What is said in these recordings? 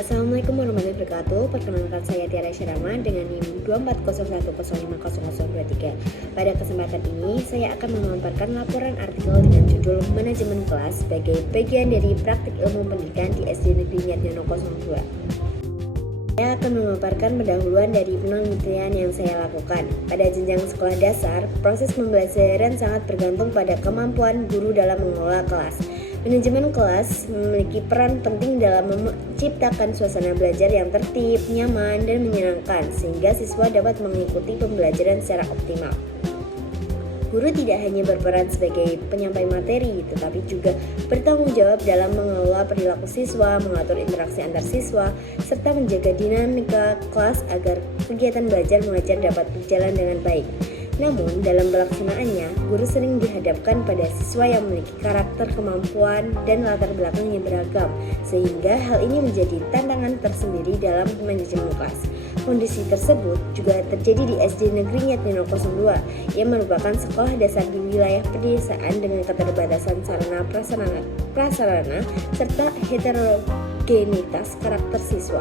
Assalamualaikum warahmatullahi wabarakatuh. Perkenalkan saya Tiara Syarama dengan NIM 240101503. Pada kesempatan ini, saya akan memaparkan laporan artikel dengan judul Manajemen Kelas sebagai bagian dari praktik ilmu pendidikan di SD Negeri Nyatyono 02. Saya akan memaparkan pendahuluan dari penelitian yang saya lakukan. Pada jenjang sekolah dasar, proses pembelajaran sangat bergantung pada kemampuan guru dalam mengelola kelas. Manajemen kelas memiliki peran penting dalam menciptakan suasana belajar yang tertib, nyaman, dan menyenangkan sehingga siswa dapat mengikuti pembelajaran secara optimal. Guru tidak hanya berperan sebagai penyampai materi, tetapi juga bertanggung jawab dalam mengelola perilaku siswa, mengatur interaksi antar siswa, serta menjaga dinamika kelas agar kegiatan belajar mengajar dapat berjalan dengan baik. Namun, dalam pelaksanaannya, guru sering dihadapkan pada siswa yang memiliki karakter, kemampuan, dan latar belakang yang beragam, sehingga hal ini menjadi tantangan tersendiri dalam manajemen kelas. Kondisi tersebut juga terjadi di SD Negeri Nyatyono 02 yang merupakan sekolah dasar di wilayah pedesaan dengan keterbatasan sarana prasarana serta heterogenitas karakter siswa.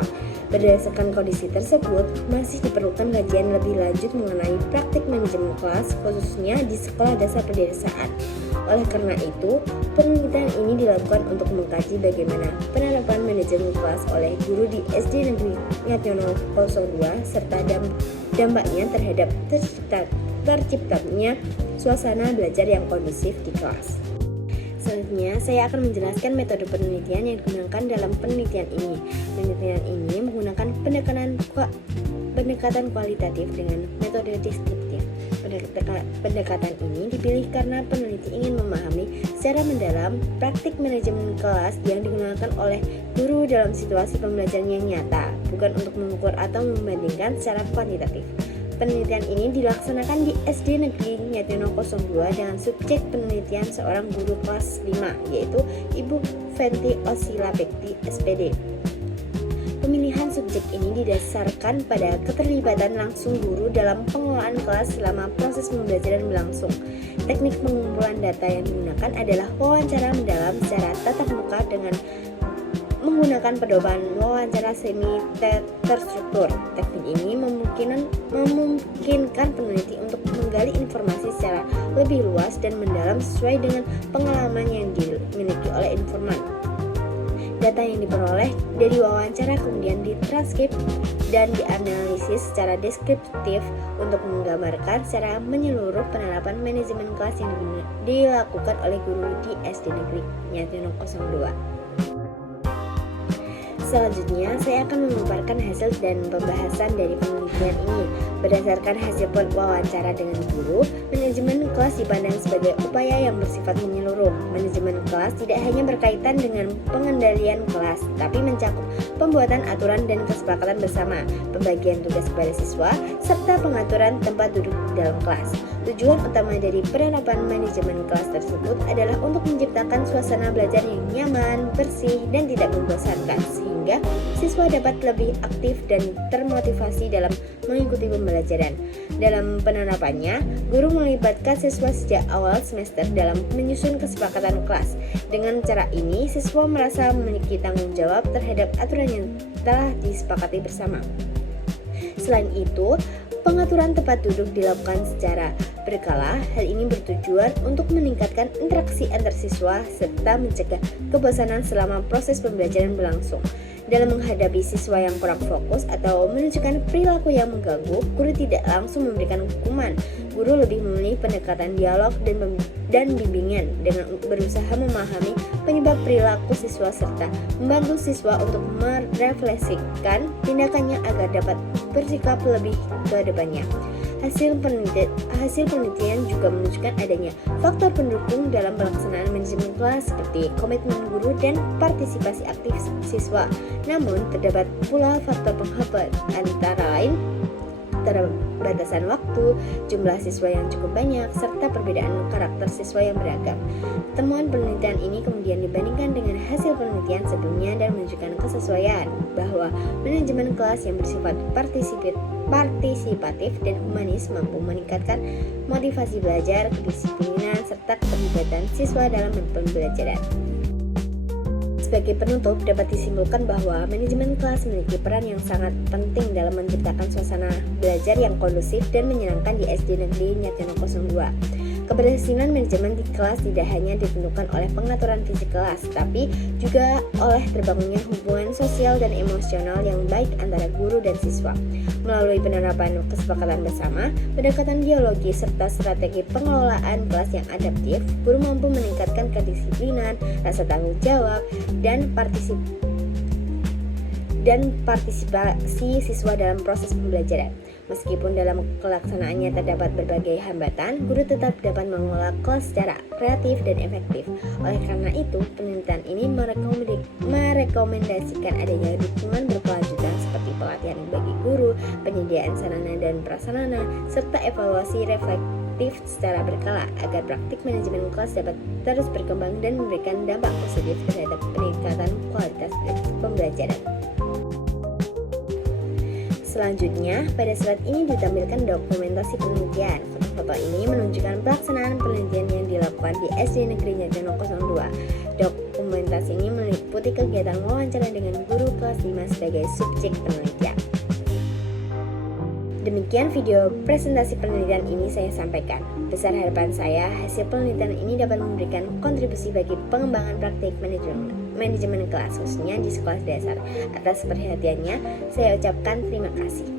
Berdasarkan kondisi tersebut, masih diperlukan kajian lebih lanjut mengenai praktik manajemen kelas, khususnya di sekolah dasar pedesaan. Oleh karena itu, penelitian ini dilakukan untuk mengkaji bagaimana penerapan manajemen kelas oleh guru di SD Negeri Nyatyono 02 serta dampaknya terhadap terciptanya suasana belajar yang kondusif di kelas. Selanjutnya, saya akan menjelaskan metode penelitian yang digunakan dalam penelitian ini. Penelitian ini menggunakan pendekatan kualitatif dengan metode deskriptif. Pendekatan ini dipilih karena peneliti ingin memahami secara mendalam praktik manajemen kelas yang digunakan oleh guru dalam situasi pembelajaran yang nyata, bukan untuk mengukur atau membandingkan secara kuantitatif. Penelitian ini dilaksanakan di SD Negeri Nyatyono 02 dengan subjek penelitian seorang guru kelas 5, yaitu Ibu Fenty Osila Bekti, SPD. Pemilihan subjek ini didasarkan pada keterlibatan langsung guru dalam pengelolaan kelas selama proses pembelajaran berlangsung. Teknik pengumpulan data yang digunakan adalah wawancara mendalam secara tatap muka dengan menggunakan pedoman wawancara semi terstruktur. Teknik ini memungkinkan peneliti untuk menggali informasi secara lebih luas dan mendalam sesuai dengan pengalaman yang dimiliki oleh informan. Data yang diperoleh dari wawancara kemudian ditranskrip dan dianalisis secara deskriptif untuk menggambarkan secara menyeluruh penerapan manajemen kelas yang dilakukan oleh guru di SD Negeri Nyatyono 02. Selanjutnya, saya akan memaparkan hasil dan pembahasan dari penelitian ini. Berdasarkan hasil wawancara dengan guru, manajemen kelas dipandang sebagai upaya yang bersifat menyeluruh. Manajemen kelas tidak hanya berkaitan dengan pengendalian kelas, tapi mencakup pembuatan aturan dan kesepakatan bersama, pembagian tugas kepada siswa, serta pengaturan tempat duduk dalam kelas. Tujuan utama dari penerapan manajemen kelas tersebut adalah untuk menciptakan suasana belajar yang nyaman, bersih, dan tidak membosankan, sehingga siswa dapat lebih aktif dan termotivasi dalam mengikuti pembelajaran. Dalam penerapannya, guru melibatkan siswa sejak awal semester dalam menyusun kesepakatan kelas. Dengan cara ini, siswa merasa memiliki tanggung jawab terhadap aturan yang telah disepakati bersama. Selain itu, pengaturan tempat duduk dilakukan secara berkala. Hal ini bertujuan untuk meningkatkan interaksi antar siswa serta mencegah kebosanan selama proses pembelajaran berlangsung. Dalam menghadapi siswa yang kurang fokus atau menunjukkan perilaku yang mengganggu, guru tidak langsung memberikan hukuman. Guru lebih memilih pendekatan dialog dan bimbingan dengan berusaha memahami penyebab perilaku siswa serta membantu siswa untuk merefleksikan tindakannya agar dapat bersikap lebih ke depannya. Hasil penelitian juga menunjukkan adanya faktor pendukung dalam pelaksanaan manajemen kelas seperti komitmen guru dan partisipasi aktif siswa. Namun, terdapat pula faktor penghambat, antara lain keterbatasan waktu, jumlah siswa yang cukup banyak, serta perbedaan karakter siswa yang beragam. Temuan penelitian ini kemudian dibandingkan dengan hasil penelitian sebelumnya dan menunjukkan kesesuaian bahwa manajemen kelas yang bersifat partisipatif dan humanis mampu meningkatkan motivasi belajar, kedisiplinan, serta keterlibatan siswa dalam pembelajaran. Sebagai penutup, dapat disimpulkan bahwa manajemen kelas memiliki peran yang sangat penting dalam menciptakan suasana belajar yang kondusif dan menyenangkan di SD Negeri Nyatyono 02. Keberhasilan manajemen di kelas tidak hanya ditentukan oleh pengaturan fisik kelas, tapi juga oleh terbangunnya hubungan sosial dan emosional yang baik antara guru dan siswa. Melalui penerapan kesepakatan bersama, pendekatan dialogis, serta strategi pengelolaan kelas yang adaptif, guru mampu meningkatkan kedisiplinan, rasa tanggung jawab, dan partisipasi siswa dalam proses pembelajaran. Meskipun dalam pelaksanaannya terdapat berbagai hambatan, guru tetap dapat mengelola kelas secara kreatif dan efektif. Oleh karena itu, penelitian ini merekomendasikan adanya dukungan berkelanjutan seperti pelatihan bagi guru, penyediaan sarana dan prasarana, serta evaluasi reflektif secara berkala agar praktik manajemen kelas dapat terus berkembang dan memberikan dampak positif terhadap peningkatan kualitas pembelajaran. Selanjutnya, pada slide ini ditampilkan dokumentasi penelitian. Foto-foto ini menunjukkan pelaksanaan penelitian yang dilakukan di SD Negeri Nyatyono 02. Dokumentasi ini meliputi kegiatan wawancara dengan guru kelas 5 sebagai subjek penelitian. Demikian video presentasi penelitian ini saya sampaikan. Besar harapan saya, hasil penelitian ini dapat memberikan kontribusi bagi pengembangan praktik manajemen kelas, khususnya di sekolah dasar. Atas perhatiannya, saya ucapkan terima kasih.